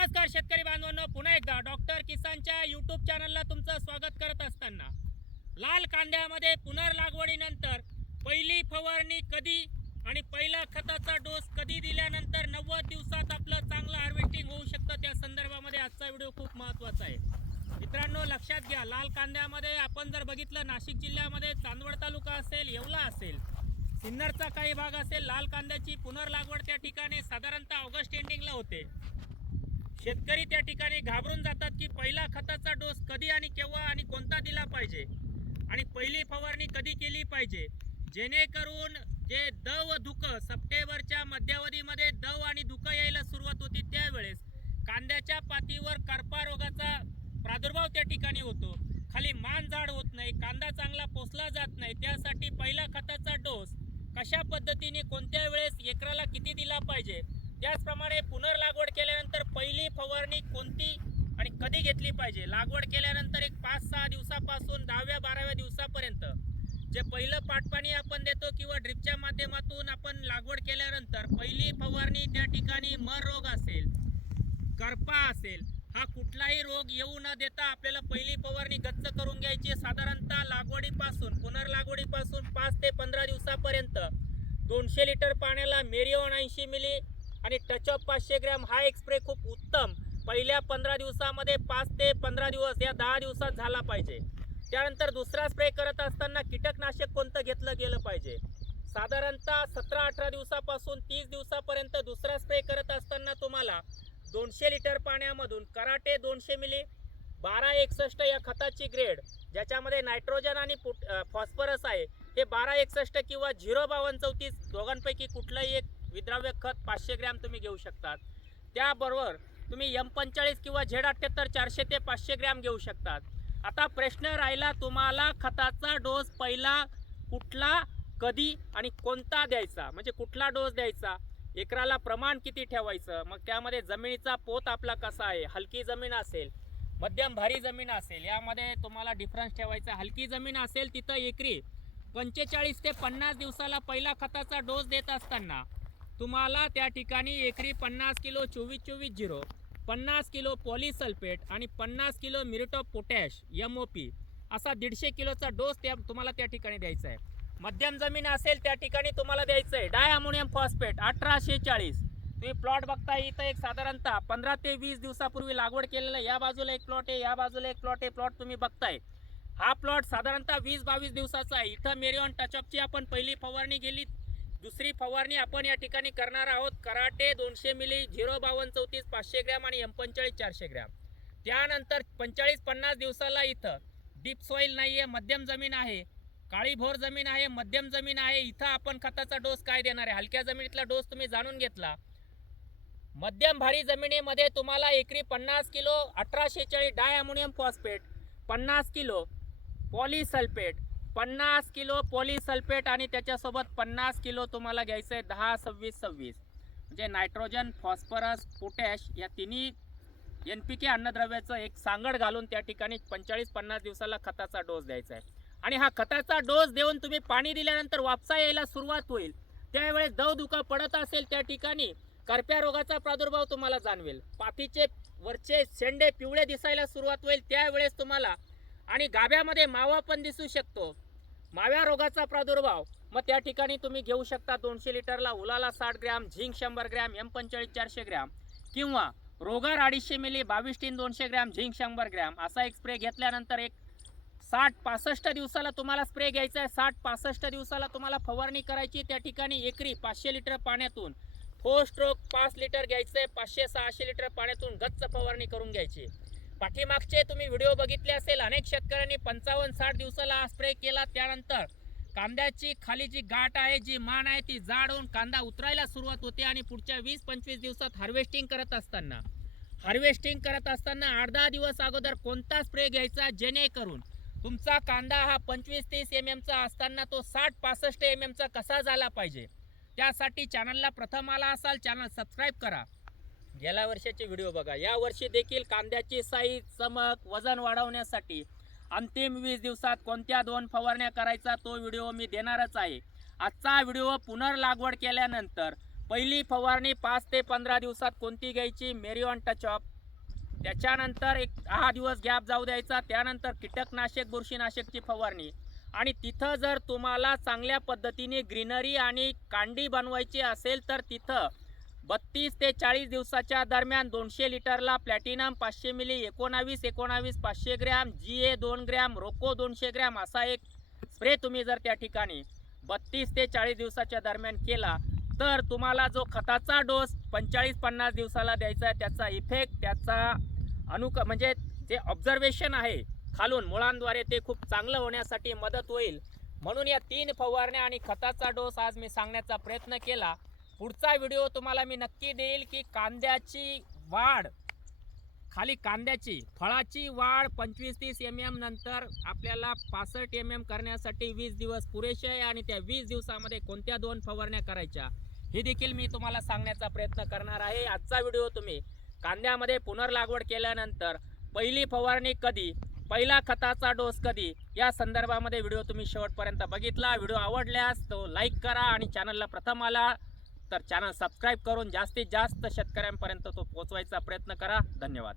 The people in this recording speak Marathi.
नमस्कार शेतकरी बांधवांनो पुन्हा एकदा डॉक्टर किसानच्या यूट्यूब चॅनलला तुमचं स्वागत करत असताना. लाल कांद्यामध्ये पुनर्लागवडीनंतर पहिली फवारणी कधी आणि पहिला खताचा डोस कधी दिल्यानंतर नव्वद दिवसात आपलं चांगलं हार्वेस्टिंग होऊ शकतं त्या संदर्भामध्ये आजचा व्हिडिओ खूप महत्त्वाचा आहे. मित्रांनो लक्षात घ्या लाल कांद्यामध्ये आपण जर बघितलं नाशिक जिल्ह्यामध्ये चांदवड तालुका असेल येवला असेल सिन्नरचा काही भाग असेल लाल कांद्याची पुनर्लागवड त्या ठिकाणी साधारणतः ऑगस्ट एंडिंगला होते. शेतकरी त्या ठिकाणी घाबरून जातात की पहिला खताचा डोस कधी आणि केव्हा आणि कोणता दिला पाहिजे? आणि पहिली फवारणी कधी केली पाहिजे? जेणेकरून जे दव धुकं सप्टेंबरच्या मध्यावधीमध्ये दव आणि धुकं यायला सुरुवात होती त्यावेळेस कांद्याच्या पातीवर करपा रोगाचा प्रादुर्भाव त्या ठिकाणी होतो. खाली मान झाड होत नाही कांदा चांगला पोसला जात नाही. त्यासाठी पहिला खताचा डोस कशा पद्धतीने कोणत्या वेळेस एकराला किती दिला पाहिजे? त्याचप्रमाणे पुनर्लागवड केल्यानंतर पहिली फवारणी कोणती आणि कधी घेतली पाहिजे लागवड केल्यानंतर एक पाच सहा दिवसापासून दहाव्या बाराव्या दिवसापर्यंत जे पहिलं पाटपाणी आपण देतो किंवा ड्रिपच्या माध्यमातून आपण लागवड केल्यानंतर पहिली फवारणी त्या ठिकाणी मर रोग असेल करपा असेल हा कुठलाही रोग येऊ न देता आपल्याला पहिली फवारणी गच्च करून घ्यायची. साधारणतः लागवडीपासून पुनर्लागवडीपासून पाच ते पंधरा दिवसापर्यंत दोनशे लिटर पाण्याला मेरिओन ऐंशी मिली आणि टचअप पाचशे ग्रॅम हा एक स्प्रे खूप उत्तम पहिल्या पंधरा दिवसामध्ये पाच ते पंधरा दिवस या दहा दिवसात झाला पाहिजे. त्यानंतर दुसरा स्प्रे करत असताना कीटकनाशक कोणतं घेतलं गेलं पाहिजे? साधारणतः सतरा अठरा दिवसापासून तीस दिवसापर्यंत दुसरा स्प्रे करत असताना तुम्हाला दोनशे लिटर पाण्यामधून कराटे दोनशे मिली बारा एकसष्ट या खताची ग्रेड ज्याच्यामध्ये नायट्रोजन आणि पुट फॉस्फरस आहे हे बारा एकसष्ट किंवा झिरो बावन्न चौतीस दोघांपैकी कुठलंही एक विद्राव्य खत पाचशे ग्रॅम तुम्ही घेऊ शकतात. त्याबरोबर तुम्ही एम पंचेचाळीस किंवा झेड अठ्ठ्याहत्तर चारशे ते पाचशे ग्रॅम घेऊ शकतात. आता प्रश्न राहिला तुम्हाला खताचा डोस पहिला कुठला कधी आणि कोणता द्यायचा? म्हणजे कुठला डोस द्यायचा? एकराला प्रमाण किती ठेवायचं? मग त्यामध्ये जमिनीचा पोत आपला कसा आहे? हलकी जमीन असेल मध्यम भारी जमीन असेल यामध्ये तुम्हाला डिफरन्स ठेवायचा. हलकी जमीन असेल तिथं एकरी पंचेचाळीस ते पन्नास दिवसाला पहिला खताचा डोस देत असताना तुम्हाला त्या ठिकाणी एकरी पन्नास किलो चोवीस चोवीस झिरो पन्नास किलो पॉलिसल्फेट आणि पन्नास किलो मिरिटॉप पोटॅश एम ओ पी असा दीडशे किलोचा डोस त्या तुम्हाला त्या ठिकाणी द्यायचा आहे. मध्यम जमीन असेल त्या ठिकाणी तुम्हाला द्यायचं आहे. डाय अमोनियम फॉस्फेट अठराशे चाळीस. तुम्ही प्लॉट बघता इथं एक साधारणतः पंधरा ते वीस दिवसापूर्वी लागवड केलेला या बाजूला एक प्लॉट आहे या बाजूला एक प्लॉट आहे. प्लॉट तुम्ही बघताय. हा प्लॉट साधारणतः वीस बावीस दिवसाचा आहे. इथं मेरिऑन टचअपची आपण पहिली फवारणी केली. दुसरी फवारणी आपण या ठिकाणी करणार आहोत. कराटे दोनशे मिली झिरो बावन्न चौतीस पाचशे ग्रॅम आणि एम पंचेचाळीस चारशे ग्रॅम. त्यानंतर पंचेचाळीस पन्नास दिवसाला इथं डीप सॉईल नाही आहे मध्यम जमीन आहे. काळी भोर जमीन आहे मध्यम जमीन आहे. इथं आपण खताचा डोस काय देणार आहे? हलक्या जमिनीतला डोस तुम्ही जाणून घेतला. मध्यम भारी जमिनीमध्ये तुम्हाला एकरी पन्नास किलो अठराशे चाळीस डाय अमोनियम फॉस्फेट पन्नास किलो पॉलिसल्फेट पन्नास किलो पॉलिसल्फेट आणि त्याच्यासोबत पन्नास किलो तुम्हाला घ्यायचं आहे दहा सव्वीस सव्वीस. म्हणजे नायट्रोजन फॉस्फरस पोटॅश या तिन्ही एन पी के अन्नद्रव्याचं एक सांगड घालून त्या ठिकाणी पंचेचाळीस पन्नास दिवसाला खताचा डोस द्यायचा आहे. आणि हा खताचा डोस देऊन तुम्ही पाणी दिल्यानंतर वापसा यायला सुरुवात होईल. त्यावेळेस दव दुखा पडत असेल त्या ठिकाणी करप्या रोगाचा प्रादुर्भाव तुम्हाला जाणवेल. पातीचे वरचे शेंडे पिवळे दिसायला सुरुवात होईल. त्यावेळेस तुम्हाला आणि गाभ्यामध्ये मावा पण दिसू शकतो. माव्या रोगाचा प्रादुर्भाव. मग त्या ठिकाणी तुम्ही घेऊ शकता दोनशे लिटरला उलाला साठ ग्रॅम झिंक शंभर ग्रॅम एम पंचेचाळीस चारशे ग्रॅम. किंवा रोगार अडीचशे मिली बावीस टीन दोनशे ग्रॅम झिंक शंभर ग्रॅम. असा एक स्प्रे घेतल्यानंतर एक साठ पासष्ट दिवसाला तुम्हाला स्प्रे घ्यायचा आहे. साठ पासष्ट दिवसाला तुम्हाला फवारणी करायची. त्या ठिकाणी एकरी पाचशे लिटर पाण्यातून फोर स्ट्रोक पाच लिटर घ्यायचं आहे. पाचशे सहाशे लिटर पाण्यातून गच्च फवारणी करून घ्यायची. पाठीमागचे तुम्ही व्हिडिओ बघितले असेल अनेक शेतकऱ्यांनी पंचावन्न साठ दिवसाला हा स्प्रे केला. त्यानंतर कांद्याची खाली जी गाठ आहे जी मान आहे ती जाड होऊन कांदा उतरायला सुरुवात होते आणि पुढच्या वीस पंचवीस दिवसात हार्वेस्टिंग करत असताना. हार्वेस्टिंग करत असताना आठ दहा दिवस अगोदर कोणता स्प्रे घ्यायचा? जेणेकरून तुमचा कांदा हा पंचवीस तीस एम एमचा असताना तो साठ पासष्ट एम एमचा कसा झाला पाहिजे? त्यासाठी चॅनलला प्रथम आला असाल चॅनल सबस्क्राईब करा. गेल्या वर्षाचे व्हिडिओ बघा. या वर्षी देखील कांद्याची साईज चमक वजन वाढवण्यासाठी अंतिम वीस दिवसात कोणत्या दोन फवारण्या करायचा तो व्हिडिओ मी देणारच आहे. आजचा व्हिडिओ पुनर्लागवड केल्यानंतर पहिली फवारणी पाच ते पंधरा दिवसात कोणती घ्यायची? मेरिऑन टच ऑफ त्याच्यानंतर एक दहा दिवस गॅप जाऊ द्यायचा. त्यानंतर कीटकनाशक बुरशीनाशकची फवारणी. आणि तिथं जर तुम्हाला चांगल्या पद्धतीने ग्रीनरी आणि कांडी बनवायची असेल तर तिथं बत्तीस ते चाळीस दिवसाच्या दरम्यान दोनशे लिटरला प्लॅटिनम पाचशे मिली एकोणावीस एकोणावीस पाचशे ग्रॅम जी ए दोन ग्रॅम रोको दोनशे ग्रॅम असा एक स्प्रे तुम्ही जर त्या ठिकाणी बत्तीस ते चाळीस दिवसाच्या दरम्यान केला तर तुम्हाला जो खताचा डोस पंचेचाळीस पन्नास दिवसाला द्यायचा आहे त्याचा इफेक्ट त्याचा अनुक म्हणजे जे ऑब्झर्वेशन आहे खालून मुळांद्वारे ते खूप चांगलं होण्यासाठी मदत होईल. म्हणून या तीन फवारण्या आणि खताचा डोस आज मी सांगण्याचा प्रयत्न केला. पुढचा व्हिडिओ तुम्हाला मी नक्की देईल की कांद्याची वाढ खाली कांद्याची फळाची वाढ पंचवीस तीस एम एम नंतर आपल्याला पासष्ट एम एम करण्यासाठी वीस दिवस पुरेसे आहे आणि त्या वीस दिवसामध्ये कोणत्या दोन फवारण्या करायच्या हे देखील मी तुम्हाला सांगण्याचा प्रयत्न करणार आहे. आजचा व्हिडिओ तुम्ही कांद्यामध्ये पुनर्लागवड केल्यानंतर पहिली फवारणी कधी पहिला खताचा डोस कधी या संदर्भामध्ये व्हिडिओ तुम्ही शेवटपर्यंत बघितला. व्हिडिओ आवडल्यास तो लाईक करा आणि चॅनलला प्रथम आला तर चॅनल सबस्क्राईब करून जास्तीत जास्त शेतकऱ्यांपर्यंत तो पोचवायचा प्रयत्न करा. धन्यवाद.